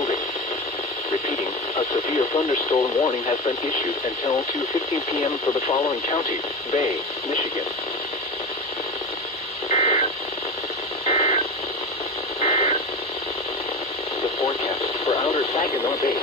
building. Repeating, a severe thunderstorm warning has been issued until 2:15 p.m. for the following counties: Bay, Michigan. The forecast for outer Saginaw Bay